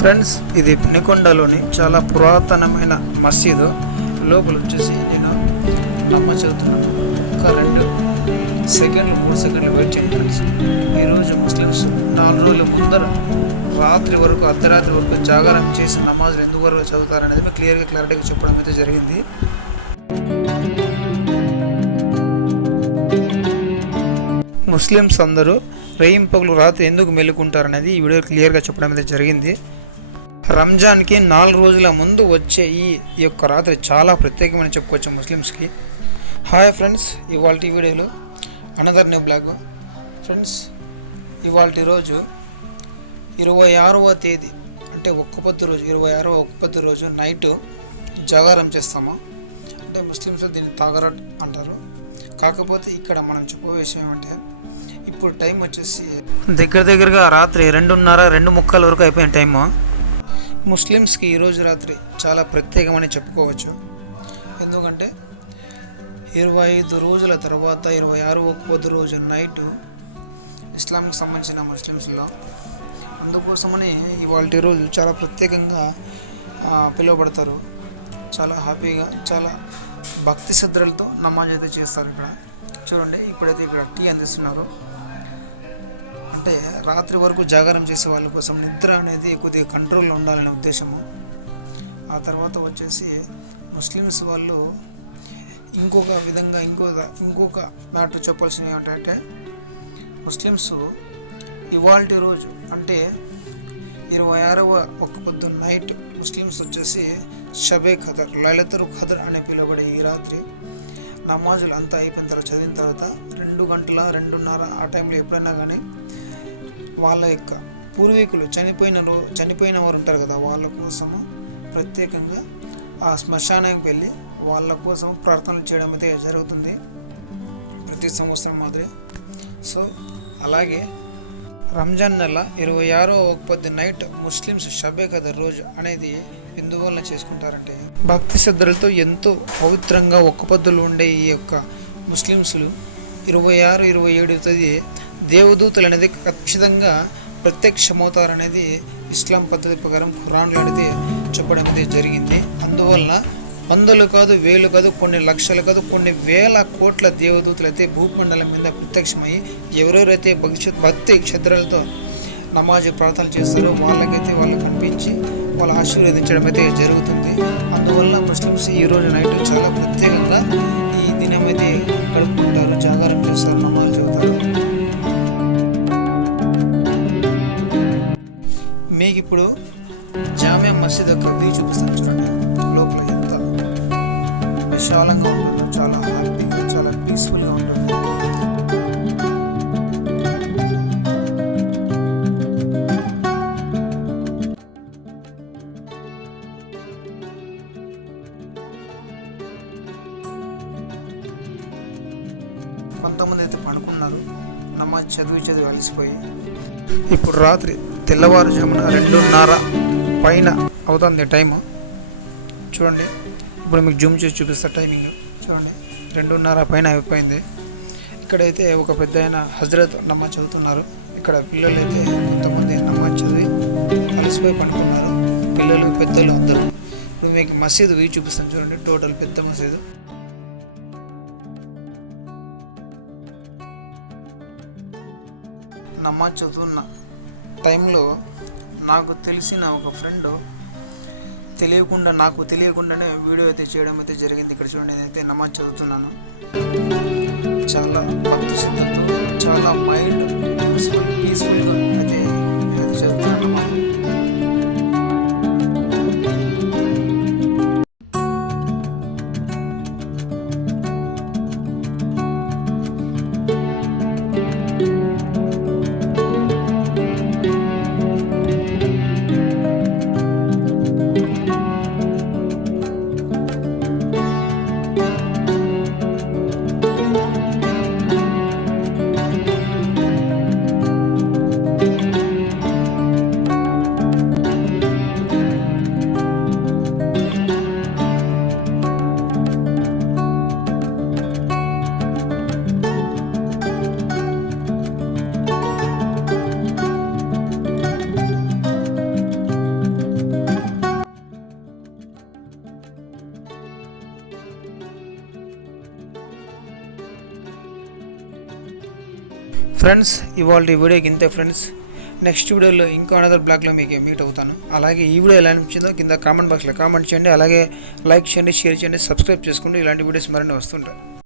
Friends, ఇది పెనుకొండలోని చాలా పురాతనమైన మసీదు. లోపల వచ్చేసి నేను నమాజ్ చదువుతున్నాను. ఒక 2 సెకండ్లు 3 సెకండ్లు వెయిట్ చేయండి ఫ్రెండ్స్. ఈరోజు ముస్లిమ్స్ 4 రోజుల ముందర రాత్రి వరకు అర్ధరాత్రి వరకు జాగారం చేసి నమాజులు ఎందుకు వరకు చదువుతారనేది మీకు క్లారిటీగా చెప్పడం అయితే జరిగింది. ముస్లిమ్స్ అందరూ రేయింపగలు రాత్రి ఎందుకు మెలుకుంటారనేది ఈ వీడియో క్లియర్గా చెప్పడం అయితే జరిగింది. రంజాన్కి 4 రోజుల ముందు వచ్చే ఈ యొక్క రాత్రి చాలా ప్రత్యేకమని చెప్పుకోవచ్చు ముస్లిమ్స్కి. హాయ్ ఫ్రెండ్స్, ఇవాళ వీడియోలో అనదర్ న్యూ బ్లాగ్. ఫ్రెండ్స్, ఇవాళ రోజు 26వ తేదీ అంటే ఒక్కపొద్దు రోజు, 26వ ఒక్కపొద్దు రోజు నైట్ జాగారం చేస్తాము. అంటే ముస్లిమ్స్ దీన్ని తాగరట్ అంటారు. కాకపోతే ఇక్కడ మనం చెప్పే విషయం ఏమంటే, ఇప్పుడు టైం వచ్చేసి దగ్గరగా రాత్రి 2:30 వరకు అయిపోయిన టైము. ముస్లిమ్స్కి ఈరోజు రాత్రి చాలా ప్రత్యేకమని చెప్పుకోవచ్చు. ఎందుకంటే 25 రోజుల తర్వాత 26వ ఒక్కపొద్దు రోజు నైట్ ఇస్లాంకి సంబంధించిన ముస్లిమ్స్లో, అందుకోసమని ఇవాళ రోజు చాలా ప్రత్యేకంగా పిలువబడతారు. చాలా హ్యాపీగా, చాలా భక్తి శ్రద్ధలతో నమాజ్ అయితే చేస్తారు. ఇక్కడ చూడండి, ఇప్పుడైతే ఇక్కడ టీ అందిస్తున్నారు. అంటే రాత్రి వరకు జాగారం చేసే వాళ్ళ కోసం నిద్ర అనేది కొద్దిగా కంట్రోల్లో ఉండాలనే ఉద్దేశము. ఆ తర్వాత వచ్చేసి ముస్లిమ్స్ వాళ్ళు ఇంకొక విధంగా ఇంకొక మ్యాటర్ చెప్పాల్సినవి ఏంటంటే, ముస్లిమ్స్ ఇవాల్టి రోజు అంటే 26వ ఒక్కపొద్దు నైట్ ముస్లిమ్స్ వచ్చేసి షబే ఖదర్, లైలతుల్ ఖదర్ అని పిలువబడే ఈ రాత్రి నమాజులు అంతా అయిపోయిన తర్వాత చదివిన తర్వాత 2 గంటల 2:30 ఆ టైంలో ఎప్పుడైనా కానీ వాళ్ళ యొక్క పూర్వీకులు చనిపోయిన వారు ఉంటారు కదా, వాళ్ళ కోసము ప్రత్యేకంగా ఆ శ్మశానానికి వెళ్ళి వాళ్ళ కోసం ప్రార్థనలు చేయడం అయితే జరుగుతుంది ప్రతి సంవత్సరం మాదిరి. సో అలాగే రంజాన్ నెల 26వ ఒక్కపొద్దు నైట్ ముస్లిమ్స్ షబే ఖదర్ రోజు అనేది ఎందువల్ల చేసుకుంటారంటే, భక్తి శ్రద్ధలతో ఎంతో పవిత్రంగా ఒక్కపొద్దులు ఉండే ఈ యొక్క ముస్లిమ్స్లు 26, 27 తేదీ దేవదూతలు అనేది ఖచ్చితంగా ప్రత్యక్షమవుతారనేది ఇస్లాం పద్ధతి ప్రకారం ఖురాన్లో అనేది చెప్పడం అనేది జరిగింది. అందువల్ల 100 కాదు, 1000 కాదు, కొన్ని లక్షలు కాదు, కొన్ని వేల కోట్ల దేవదూతలు అయితే భూమండలం మీద ప్రత్యక్షమై ఎవరెవరైతే భక్తి శ్రద్ధలతో నమాజ్ ప్రార్థన చేస్తారో వాళ్ళకైతే వాళ్ళు కనిపించి వాళ్ళు ఆశీర్వదించడం అయితే జరుగుతుంది. అందువల్ల ముస్లిమ్స్ ఈరోజు నైట్ చాలా ప్రత్యేకంగా ఈ దినం అయితే గడుపుకుంటారు, జాగారం చేస్తారు, నమాజ్ చదువుతారు. మీకు ఇప్పుడు జామియా మసీద్ యొక్క వ్యూ చూపిస్తాను. చూడండి, లోపల ఎంత విశాలంగా ఉంటుందో, చాలా హ్యాపీగా, చాలా పీస్ఫుల్గా ఉంటుంది. కొంతమంది అయితే పడుకున్నారు నమాజ్ చదివి అలసిపోయి. ఇప్పుడు రాత్రి తెల్లవారుజామున 2:30 పైన అవుతుంది టైము. చూడండి, ఇప్పుడు మీకు జూమ్ చేసి చూపిస్తా టైమింగ్. చూడండి, 2:30 పైన అయిపోయింది. ఇక్కడైతే ఒక పెద్ద ఆయన హజరత్ నమాజ్ చదువుతున్నారు. ఇక్కడ పిల్లలు అయితే కొంతమంది నమాజ్ చదివి అలసిపోయి పడుకున్నారు, పిల్లలు పెద్దలు అందరూ. ఇప్పుడు మీకు మసీదు వ్యూ చూపిస్తాను. చూడండి, టోటల్ పెద్ద మసీదు. నమాజ్ చదువుతున్న టైంలో నాకు తెలిసిన ఒక ఫ్రెండ్ నాకు తెలియకుండానే వీడియో అయితే చేయడం అయితే జరిగింది. ఇక్కడ చూడండి, నేనైతే నమాజ్ చదువుతున్నాను. చాలా భక్తి శ్రద్ధతో, చాలా మైండ్ పీస్ఫుల్గా అయితే నేనైతే చదువుతున్నాను నమాజ్. ఫ్రెండ్స్ ఇవాళ ఈ వీడియోకి ఇంతే ఫ్రెండ్స్. నెక్స్ట్ వీడియోలో ఇంకో అనదర్ బ్లాగ్లో మీకు మీట్ అవుతాను. అలాగే ఈ వీడియో ఎలా అనిపించిందో కింద కామెంట్ బాక్స్లో కామెంట్ చేయండి. అలాగే లైక్ చేయండి, షేర్ చేయండి, సబ్స్క్రైబ్ చేసుకోండి. ఇలాంటి వీడియోస్ మరిన్ని వస్తుంటాయి.